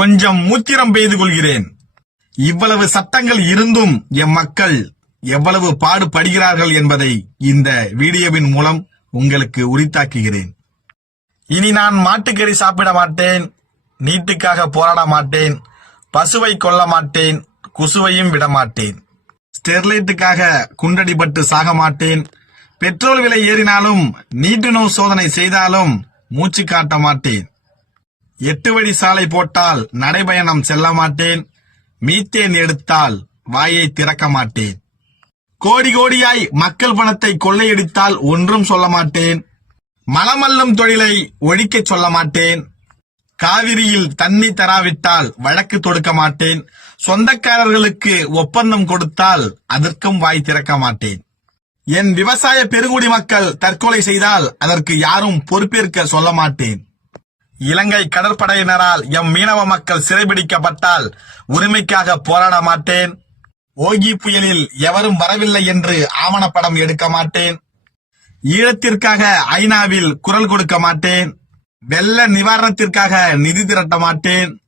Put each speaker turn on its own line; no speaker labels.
கொஞ்சம் மூத்திரம் பெய்து கொள்கிறேன். இவ்வளவு சட்டங்கள் இருந்தும் எம் மக்கள் எவ்வளவு பாடுபடுகிறார்கள் என்பதை இந்த வீடியோவின் மூலம் உங்களுக்கு உரித்தாக்குகிறேன். இனி நான் மாட்டுக்கறி சாப்பிட மாட்டேன் நீட்டுக்காக போராட மாட்டேன் பசுவை கொல்ல மாட்டேன் குசுவையும் விட மாட்டேன். ஸ்டெர்லைட்டுக்காக குண்டடிபட்டு சாக மாட்டேன் பெட்ரோல் விலை ஏறினாலும் நீட்டு நோய் சோதனை செய்தாலும் மூச்சு காட்ட மாட்டேன். எட்டு வழி சாலை போட்டால் நடைபயணம் செல்ல மாட்டேன். மீத்தேன் எடுத்தால் வாயை திறக்க மாட்டேன். கோடி கோடியாய் மக்கள் பணத்தை கொள்ளையடித்தால் ஒன்றும் சொல்ல மாட்டேன். மலமல்லும் தொழிலை ஒழிக்கச் சொல்ல மாட்டேன். காவிரியில் தண்ணி தராவிட்டால் வழக்கு தொடுக்க மாட்டேன். சொந்தக்காரர்களுக்கு ஒப்பந்தம் கொடுத்தால் அதற்கும் வாய் திறக்க மாட்டேன். என் விவசாய பெருங்குடி மக்கள் தற்கொலை செய்தால் அதற்கு யாரும் பொறுப்பேற்க சொல்ல மாட்டேன். இலங்கை கடற்படையினரால் எம் மீனவ மக்கள் சிறைபிடிக்கப்பட்டால் உரிமைக்காக போராட மாட்டேன். ஓகி புயலில் எவரும் வரவில்லை என்று ஆவணப்படம் எடுக்க மாட்டேன். ஈழத்திற்காக ஐநாவில் குரல் கொடுக்க மாட்டேன். வெள்ள நிவாரணத்திற்காக நிதி திரட்ட மாட்டேன்.